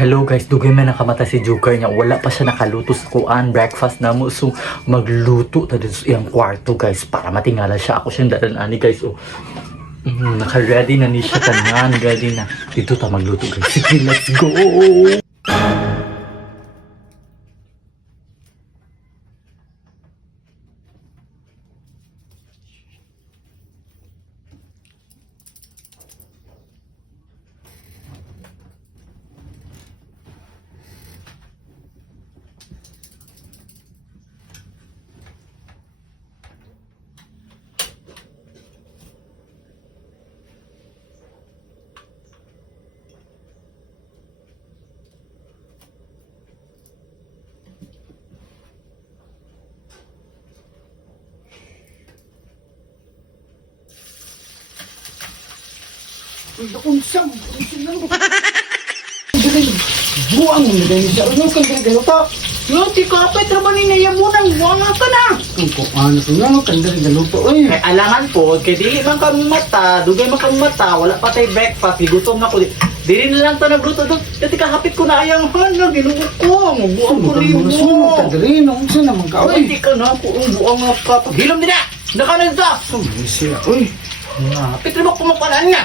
Hello guys, dugay man nakamata si Joker niya. Wala pa siya nakaluto sa kuan, breakfast na mo. So, magluto ta din sa iyang kwarto guys para matingala siya. Ako siyang dadan-ani guys. Oh. Naka-ready na ni siya tanan. Ready na. Dito ta magluto guys. Sige, let's go! Unsang lang ba? Buang mo na siya. Ano kang galuto? Yo, ti kapit naman ni Naya mo nang wala ka na. Kung ano ko nga kang galuto eh. Kay alangan po, kay dili man kami mata, dugay man kami mata, wala pa tay breakfast, gutom na ko. Dili na lang ta nagluto do. Dati kahapit ko na ayang hana, ginuot ko. Buang ko Kung rin mga sunod mo. ka dali no unsa naman ka Ay, oy. di ka na ako, buang nga ka. Hilom din na. Nakanan sa. Siya oy. Kapit naman kumapalaan nga.